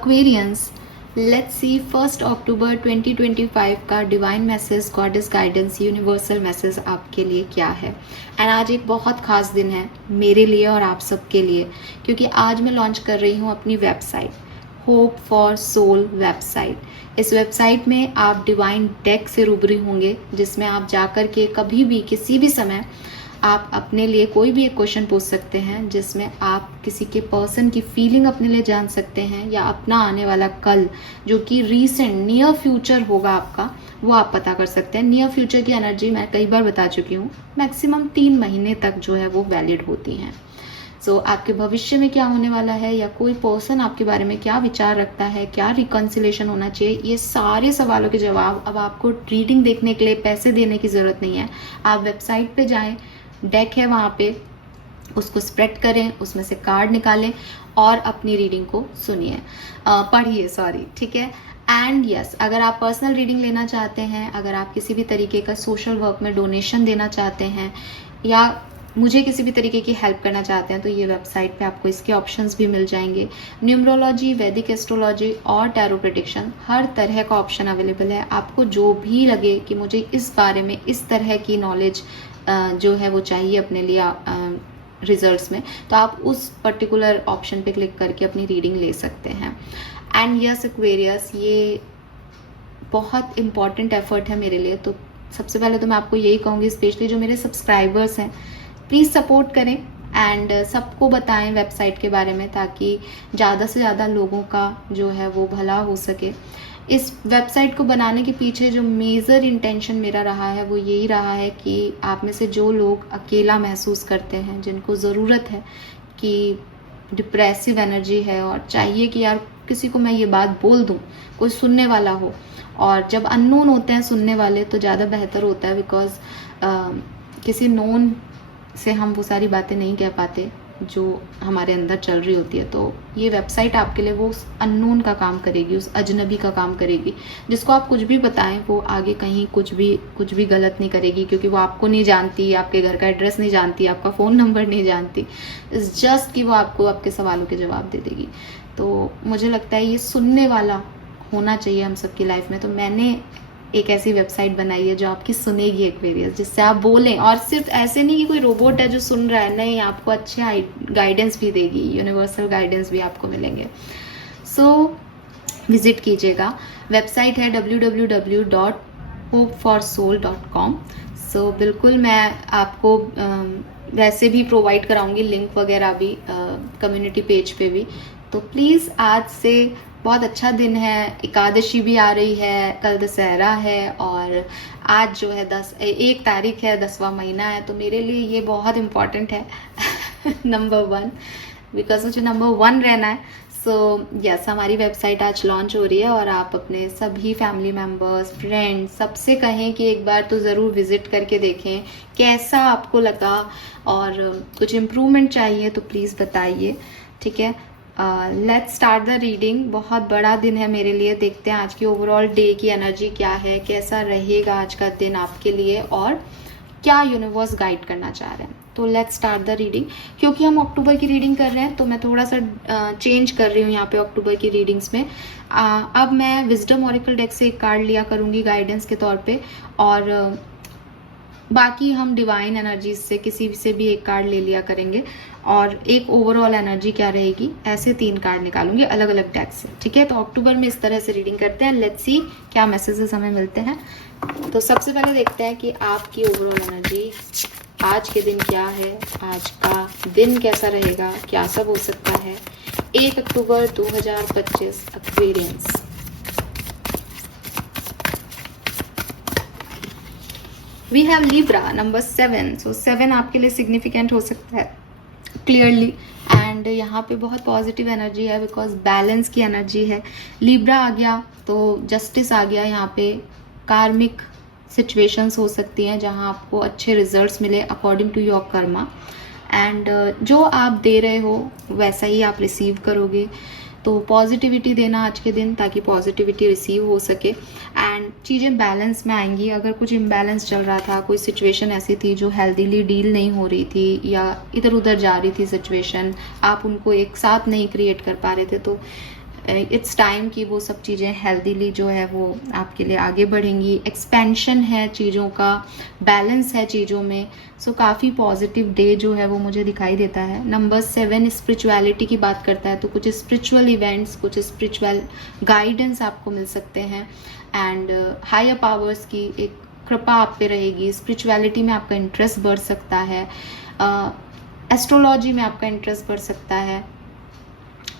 Aquarians, let's see 1 October 2025 का divine message, goddess guidance, universal message आपके लिए क्या है। एंड आज एक बहुत खास दिन है मेरे लिए और आप सबके लिए, क्योंकि आज मैं लॉन्च कर रही हूँ अपनी website, hope for soul website. इस वेबसाइट में आप डिवाइन डेक से रूबरू होंगे, जिसमें आप जाकर के कभी भी किसी भी समय आप अपने लिए कोई भी एक क्वेश्चन पूछ सकते हैं, जिसमें आप किसी के पर्सन की फीलिंग अपने लिए जान सकते हैं, या अपना आने वाला कल जो कि रीसेंट नियर फ्यूचर होगा आपका, वो आप पता कर सकते हैं। नियर फ्यूचर की एनर्जी मैं कई बार बता चुकी हूँ, मैक्सिमम 3 महीने तक जो है वो वैलिड होती हैं। सो आपके भविष्य में क्या होने वाला है, या कोई पर्सन आपके बारे में क्या विचार रखता है, क्या रिकन्सिलेशन होना चाहिए, ये सारे सवालों के जवाब अब आपको रीडिंग देखने के लिए पैसे देने की ज़रूरत नहीं है। आप वेबसाइट पे जाएं, डेक है वहाँ पे, उसको स्प्रेड करें, उसमें से कार्ड निकालें और अपनी रीडिंग को सुनिए, पढ़िए, सॉरी, ठीक है। एंड यस, अगर आप पर्सनल रीडिंग लेना चाहते हैं, अगर आप किसी भी तरीके का सोशल वर्क में डोनेशन देना चाहते हैं, या मुझे किसी भी तरीके की हेल्प करना चाहते हैं, तो ये वेबसाइट पे आपको इसके ऑप्शंस भी मिल जाएंगे। न्यूमरोलॉजी, वैदिक एस्ट्रोलॉजी और टैरो प्रेडिक्शन, हर तरह का ऑप्शन अवेलेबल है। आपको जो भी लगे कि मुझे इस बारे में इस तरह की नॉलेज जो है वो चाहिए अपने लिए रिजल्ट्स में, तो आप उस पर्टिकुलर ऑप्शन पे क्लिक करके अपनी रीडिंग ले सकते हैं। एंड यस एक्वेरियस, ये बहुत इम्पॉर्टेंट एफर्ट है मेरे लिए। तो सबसे पहले तो मैं आपको यही कहूँगी, स्पेशली जो मेरे सब्सक्राइबर्स हैं, प्लीज़ सपोर्ट करें एंड सबको बताएं वेबसाइट के बारे में, ताकि ज़्यादा से ज़्यादा लोगों का जो है वो भला हो सके। इस वेबसाइट को बनाने के पीछे जो मेजर इंटेंशन मेरा रहा है वो यही रहा है कि आप में से जो लोग अकेला महसूस करते हैं, जिनको ज़रूरत है कि डिप्रेसिव एनर्जी है और चाहिए कि यार किसी को मैं ये बात बोल दूं, कोई सुनने वाला हो, और जब अननोन होते हैं सुनने वाले तो ज़्यादा बेहतर होता है, बिकॉज किसी नोन से हम वो सारी बातें नहीं कह पाते जो हमारे अंदर चल रही होती है। तो ये वेबसाइट आपके लिए वो उस अननोन का काम करेगी, उस अजनबी का काम करेगी, जिसको आप कुछ भी बताएं वो आगे कहीं कुछ भी गलत नहीं करेगी, क्योंकि वो आपको नहीं जानती, आपके घर का एड्रेस नहीं जानती, आपका फ़ोन नंबर नहीं जानती। इट्स जस्ट कि वो आपको आपके सवालों के जवाब दे देगी। तो मुझे लगता है ये सुनने वाला होना चाहिए हम सबकी लाइफ में। तो मैंने एक ऐसी वेबसाइट बनाई है जो आपकी सुनेगी एक्वेरियस, जिससे आप बोलें, और सिर्फ ऐसे नहीं कि कोई रोबोट है जो सुन रहा है, नहीं, आपको अच्छे गाइडेंस भी देगी, यूनिवर्सल गाइडेंस भी आपको मिलेंगे। सो विजिट कीजिएगा, वेबसाइट है www.hopeforsoul.com। सो बिल्कुल मैं आपको वैसे भी प्रोवाइड कराऊंगी लिंक वगैरह भी कम्युनिटी पेज पे भी। तो प्लीज़ आज से बहुत अच्छा दिन है, एकादशी भी आ रही है, कल दशहरा है, और आज जो है 1 तारीख है, 10वां महीना है। तो मेरे लिए ये बहुत इम्पॉर्टेंट है नंबर 1, बिकॉज मुझे नंबर 1 रहना है। सो यस, हमारी वेबसाइट आज लॉन्च हो रही है, और आप अपने सभी फैमिली मेम्बर्स, फ्रेंड्स, सबसे कहें कि एक बार तो ज़रूर विजिट करके देखें कैसा आपको लगा, और कुछ इम्प्रूवमेंट चाहिए तो प्लीज़ बताइए, ठीक है। Let's start the reading. बहुत बड़ा दिन है मेरे लिए, देखते हैं आज की ओवरऑल डे की एनर्जी क्या है, कैसा रहेगा आज का दिन आपके लिए, और क्या यूनिवर्स गाइड करना चाह रहे हैं। तो लेट्स स्टार्ट द रीडिंग। क्योंकि हम अक्टूबर की रीडिंग कर रहे हैं तो मैं थोड़ा सा चेंज कर रही हूँ यहाँ पे अक्टूबर की रीडिंग्स में। अब मैं विजडम ऑरेकल डेक से एक कार्ड लिया करूँगी गाइडेंस के तौर पे, और बाकी हम डिवाइन एनर्जीज से किसी से भी एक कार्ड ले लिया करेंगे, और एक ओवरऑल एनर्जी क्या रहेगी, ऐसे 3 कार्ड निकालूंगी अलग अलग डेक से, ठीक है। तो अक्टूबर में इस तरह से रीडिंग करते हैं। लेट्स सी क्या मैसेजेस हमें मिलते हैं। तो सबसे पहले देखते हैं कि आपकी ओवरऑल एनर्जी आज के दिन क्या है, आज का दिन कैसा रहेगा, क्या सब हो सकता है। 1 October 2025 Aquarians. We have Libra number 7। So 7 आपके लिए सिग्निफिकेंट हो सकता है क्लियरली, एंड यहाँ पे बहुत पॉजिटिव एनर्जी है, बिकॉज बैलेंस की एनर्जी है। लिब्रा आ गया तो जस्टिस आ गया। यहाँ पे कार्मिक सिचुएशंस हो सकती हैं जहाँ आपको अच्छे रिजल्ट्स मिले according to your karma, and जो आप दे रहे हो वैसा ही आप रिसीव करोगे। तो पॉजिटिविटी देना आज के दिन, ताकि पॉजिटिविटी रिसीव हो सके एंड चीज़ें बैलेंस में आएंगी। अगर कुछ इम्बैलेंस चल रहा था, कोई सिचुएशन ऐसी थी जो हेल्दीली डील नहीं हो रही थी, या इधर उधर जा रही थी सिचुएशन, आप उनको एक साथ नहीं क्रिएट कर पा रहे थे, तो इट्स टाइम कि वो सब चीज़ें हेल्दीली जो है वो आपके लिए आगे बढ़ेंगी। एक्सपेंशन है चीज़ों का, बैलेंस है चीज़ों में। सो काफ़ी पॉजिटिव डे जो है वो मुझे दिखाई देता है। नंबर 7 स्पिरिचुअलिटी की बात करता है, तो कुछ स्पिरिचुअल इवेंट्स, कुछ स्पिरिचुअल गाइडेंस आपको मिल सकते हैं एंड हायर पावर्स की एक कृपा आप पे रहेगी। स्पिरिचुअलिटी में आपका इंटरेस्ट बढ़ सकता है, एस्ट्रोलॉजी में आपका इंटरेस्ट बढ़ सकता है।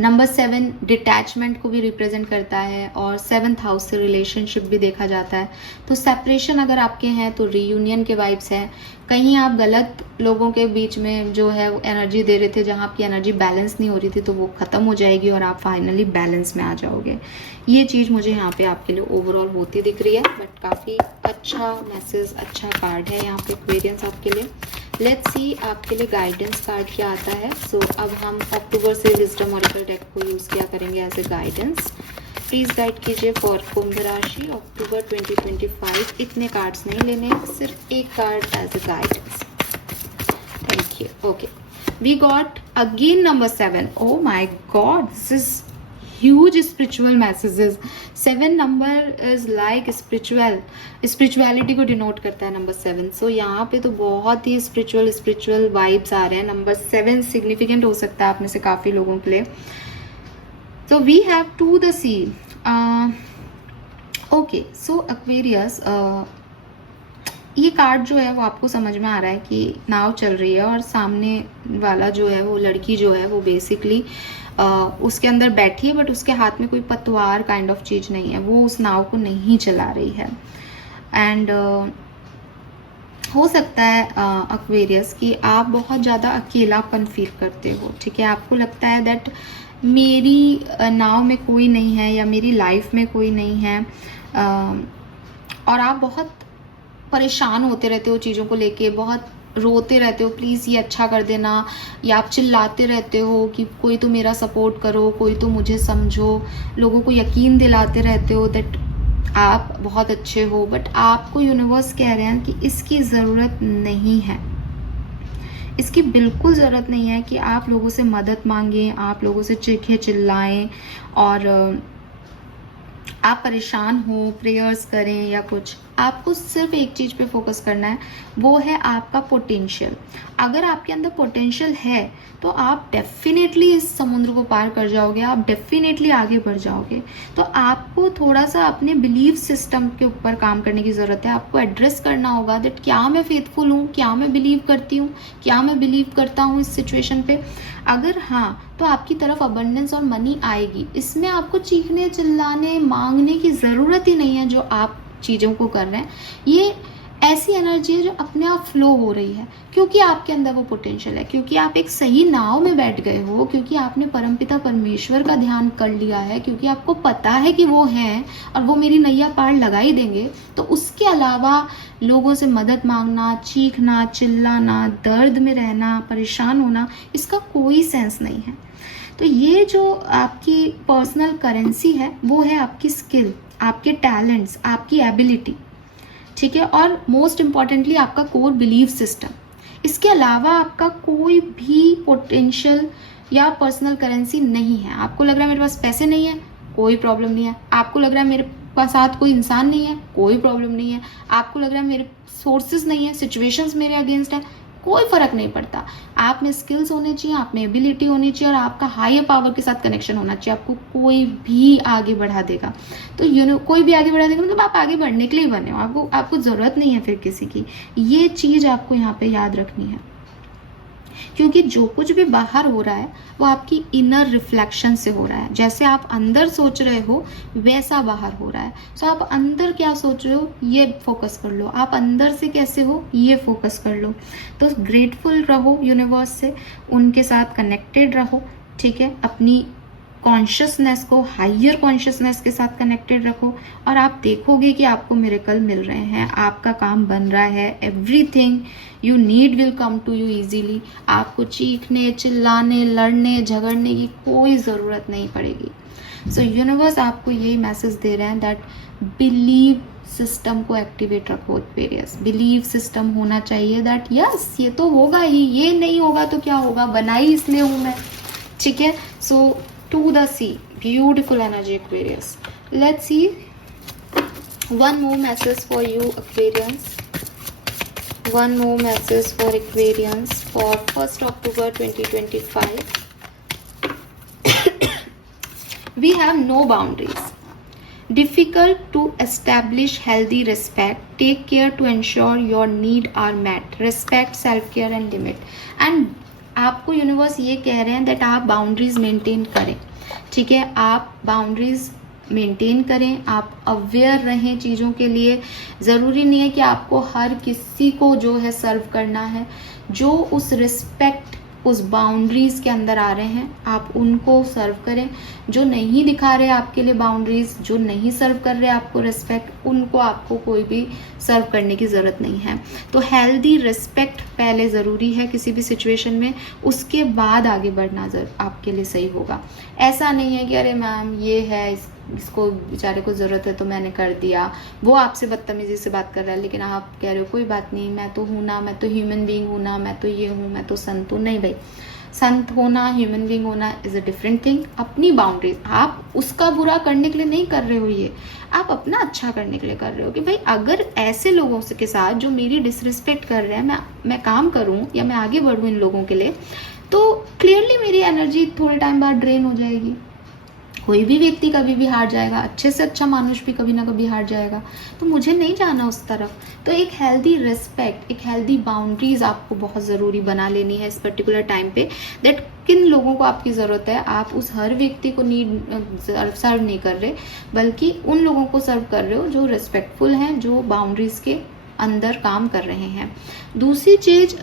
नंबर 7 डिटैचमेंट को भी रिप्रेजेंट करता है और 7th हाउस से रिलेशनशिप भी देखा जाता है। तो सेपरेशन अगर आपके हैं तो रीयूनियन के वाइब्स हैं। कहीं आप गलत लोगों के बीच में जो है एनर्जी दे रहे थे, जहाँ आपकी एनर्जी बैलेंस नहीं हो रही थी, तो वो ख़त्म हो जाएगी और आप फाइनली बैलेंस में आ जाओगे। ये चीज़ मुझे यहाँ पे आपके लिए ओवरऑल होती दिख रही है, बट काफ़ी अच्छा मैसेज, अच्छा कार्ड है यहाँ पे एक्वेरियंस आपके लिए। लेट्स सी आपके लिए गाइडेंस कार्ड क्या आता है। सो अब हम अक्टूबर से विजडम ऑरेकल डेक को यूज़ किया करेंगे as a guidance. Please guide कीजिए फॉर कुंभ राशि अक्टूबर 2025। इतने कार्ड्स नहीं लेने, सिर्फ एक card as a guidance. Thank you. Okay, we got again number 7। Oh my god, this is huge spiritual messages। 7 number is like spirituality को denote करता है नंबर 7। सो यहाँ पे तो बहुत ही स्पिरिचुअल वाइब्स आ रहे हैं। नंबर 7 सिग्निफिकेंट हो सकता है आप में से काफ़ी लोगों के लिए। तो we have to the sea. Okay, so Aquarius, ये कार्ड जो है वो आपको समझ में आ रहा है कि नाव चल रही है और सामने वाला जो है वो लड़की जो है वो बेसिकली उसके अंदर बैठी है, बट उसके हाथ में कोई पतवार काइंड ऑफ चीज़ नहीं है, वो उस नाव को नहीं चला रही है। एंड हो सकता है एक्वेरियस कि आप बहुत ज़्यादा अकेलापन फील करते हो, ठीक है। आपको लगता है दैट मेरी नाव में कोई नहीं है या मेरी लाइफ में कोई नहीं है, और आप बहुत परेशान होते रहते हो चीज़ों को लेके, बहुत रोते रहते हो प्लीज़ ये अच्छा कर देना, या आप चिल्लाते रहते हो कि कोई तो मेरा सपोर्ट करो, कोई तो मुझे समझो, लोगों को यकीन दिलाते रहते हो दैट आप बहुत अच्छे हो। बट आपको यूनिवर्स कह रहे हैं कि इसकी ज़रूरत नहीं है, इसकी बिल्कुल ज़रूरत नहीं है कि आप लोगों से मदद मांगें, आप लोगों से चीखें चिल्लाएं और आप परेशान हो, प्रेयर्स करें या कुछ। आपको सिर्फ एक चीज़ पे फोकस करना है, वो है आपका पोटेंशियल। अगर आपके अंदर पोटेंशियल है तो आप डेफिनेटली इस समुद्र को पार कर जाओगे, आप डेफिनेटली आगे बढ़ जाओगे। तो आपको थोड़ा सा अपने बिलीफ सिस्टम के ऊपर काम करने की ज़रूरत है। आपको एड्रेस करना होगा दैट क्या मैं फेथफुल हूँ, क्या मैं बिलीव करती हूँ, क्या मैं बिलीव करता हूँ इस सिचुएशन पे। अगर हाँ, तो आपकी तरफ अबंडेंस और मनी आएगी। इसमें आपको चीखने, चिल्लाने, मांगने की ज़रूरत ही नहीं है जो आप चीज़ों को कर रहे हैं। ये ऐसी एनर्जी है जो अपने आप फ्लो हो रही है, क्योंकि आपके अंदर वो पोटेंशियल है, क्योंकि आप एक सही नाव में बैठ गए हो, क्योंकि आपने परमपिता परमेश्वर का ध्यान कर लिया है, क्योंकि आपको पता है कि वो हैं और वो मेरी नैया पार लगा ही देंगे। तो उसके अलावा लोगों से मदद मांगना, चीखना, चिल्लाना, दर्द में रहना, परेशान होना, इसका कोई सेंस नहीं है। तो ये जो आपकी पर्सनल करेंसी है वो है आपकी स्किल, आपके टैलेंट्स, आपकी एबिलिटी, ठीक है। और मोस्ट इम्पॉर्टेंटली आपका कोर बिलीफ सिस्टम। इसके अलावा आपका कोई भी पोटेंशियल या पर्सनल करेंसी नहीं है। आपको लग रहा है मेरे पास पैसे नहीं है, कोई प्रॉब्लम नहीं है। आपको लग रहा है मेरे पास साथ कोई इंसान नहीं है, कोई प्रॉब्लम नहीं है। आपको लग रहा है मेरे सोर्सेज नहीं है, सिचुएशंस मेरे अगेंस्ट है, कोई फर्क नहीं पड़ता। आप में स्किल्स होने चाहिए, आप में एबिलिटी होनी चाहिए और आपका हायर पावर के साथ कनेक्शन होना चाहिए। आपको कोई भी आगे बढ़ा देगा, तो कोई भी आगे बढ़ा देगा मतलब आप आगे बढ़ने के लिए बने हो, आपको ज़रूरत नहीं है फिर किसी की। ये चीज़ आपको यहाँ पे याद रखनी है, क्योंकि जो कुछ भी बाहर हो रहा है वो आपकी इनर रिफ्लेक्शन से हो रहा है। जैसे आप अंदर सोच रहे हो वैसा बाहर हो रहा है। सो आप अंदर क्या सोच रहे हो ये फोकस कर लो, आप अंदर से कैसे हो ये फोकस कर लो। तो ग्रेटफुल रहो यूनिवर्स से, उनके साथ कनेक्टेड रहो, ठीक है। अपनी कॉन्शियसनेस को हायर कॉन्शियसनेस के साथ कनेक्टेड रखो और आप देखोगे कि आपको मिरेकल मिल रहे हैं, आपका काम बन रहा है। Everything you need will come to you easily. आपको चीखने, चिल्लाने, लड़ने, झगड़ने की कोई ज़रूरत नहीं पड़ेगी। सो यूनिवर्स आपको यही मैसेज दे रहे हैं दैट बिलीव सिस्टम को एक्टिवेट रखो। एक्वेरियस, बिलीव सिस्टम होना चाहिए दैट यस ये तो होगा ही, ये नहीं होगा तो क्या होगा, बनाई इसलिए हूँ मैं, ठीक है। So to the sea, Beautiful energy, Aquarius. Let's see one more message for you, Aquarians. One more message for Aquarians for 1st October 2025. We have no boundaries. Difficult to establish healthy respect. Take care to ensure your need are met. Respect, self care and limit. And आपको universe ये कह रहे हैं that आप boundaries maintain करें. ठीक है, आप बाउंड्रीज मेंटेन करें, आप अवेयर रहें चीज़ों के लिए. ज़रूरी नहीं है कि आपको हर किसी को जो है सर्व करना है. जो उस रिस्पेक्ट, उस बाउंड्रीज के अंदर आ रहे हैं, आप उनको सर्व करें. जो नहीं दिखा रहे आपके लिए बाउंड्रीज, जो नहीं सर्व कर रहे आपको रिस्पेक्ट, उनको आपको कोई भी सर्व करने की ज़रूरत नहीं है. तो हेल्दी रिस्पेक्ट पहले ज़रूरी है किसी भी सिचुएशन में, उसके बाद आगे बढ़ना आपके लिए सही होगा. ऐसा नहीं है कि अरे मैम ये है, इसको बेचारे को ज़रूरत है तो मैंने कर दिया, वो आपसे बदतमीज़ी से बात कर रहा है लेकिन आप कह रहे हो कोई बात नहीं, मैं तो हूँ ना, मैं तो ह्यूमन बीइंग हूँ ना, मैं तो ये हूँ, मैं तो संत हूँ. नहीं भाई, संत होना, ह्यूमन बीइंग होना इज़ अ डिफरेंट थिंग. अपनी बाउंड्रीज, आप उसका बुरा करने के लिए नहीं कर रहे हो, ये आप अपना अच्छा करने के लिए कर रहे हो कि भाई अगर ऐसे लोगों से के साथ जो मेरी डिसरिस्पेक्ट कर रहे हैं, मैं काम करूँ या मैं आगे बढ़ूँ इन लोगों के लिए, तो क्लियरली मेरी एनर्जी थोड़े टाइम बाद ड्रेन हो जाएगी. कोई भी व्यक्ति कभी भी हार जाएगा, अच्छे से अच्छा मानुष भी कभी ना कभी हार जाएगा. तो मुझे नहीं जाना उस तरफ. तो एक हेल्दी रिस्पेक्ट, एक हेल्दी बाउंड्रीज आपको बहुत ज़रूरी बना लेनी है इस पर्टिकुलर टाइम पे. दैट किन लोगों को आपकी ज़रूरत है, आप उस हर व्यक्ति को सर्व नहीं कर रहे, बल्कि उन लोगों को सर्व कर रहे हो जो रिस्पेक्टफुल हैं, जो बाउंड्रीज के अंदर काम कर रहे हैं. दूसरी चीज़,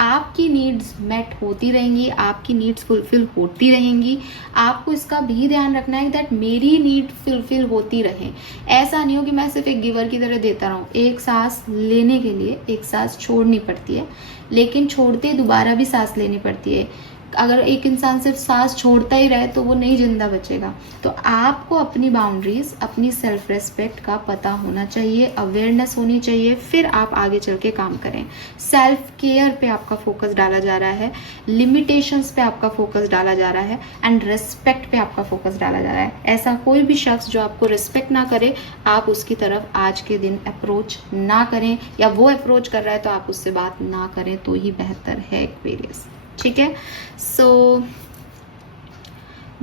आपकी नीड्स मेट होती रहेंगी, आपकी नीड्स फुलफिल होती रहेंगी. आपको इसका भी ध्यान रखना है दैट मेरी नीड फुलफिल होती रहे. ऐसा नहीं हो कि मैं सिर्फ एक गिवर की तरह देता रहूं. एक सांस लेने के लिए एक सांस छोड़नी पड़ती है, लेकिन छोड़ते दोबारा भी सांस लेनी पड़ती है. अगर एक इंसान सिर्फ सांस छोड़ता ही रहे तो वो नहीं जिंदा बचेगा. तो आपको अपनी बाउंड्रीज, अपनी सेल्फ रेस्पेक्ट का पता होना चाहिए, अवेयरनेस होनी चाहिए, फिर आप आगे चल के काम करें. सेल्फ केयर पे आपका फोकस डाला जा रहा है, लिमिटेशंस पे आपका फोकस डाला जा रहा है, एंड रेस्पेक्ट पे आपका फोकस डाला जा रहा है. ऐसा कोई भी शख्स जो आपको रिस्पेक्ट ना करे, आप उसकी तरफ आज के दिन अप्रोच ना करें, या वो अप्रोच कर रहा है तो आप उससे बात ना करें तो ही बेहतर है एक्वेरियस. ठीक है, so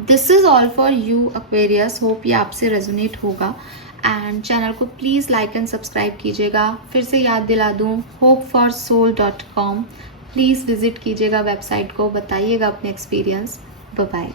this is all for you Aquarius. Hope ये आपसे रेजोनेट होगा. एंड चैनल को प्लीज़ लाइक एंड सब्सक्राइब कीजिएगा. फिर से याद दिला दूँ, hopeforsoul.com. प्लीज़ विजिट कीजिएगा वेबसाइट को, बताइएगा अपने एक्सपीरियंस. Bye bye.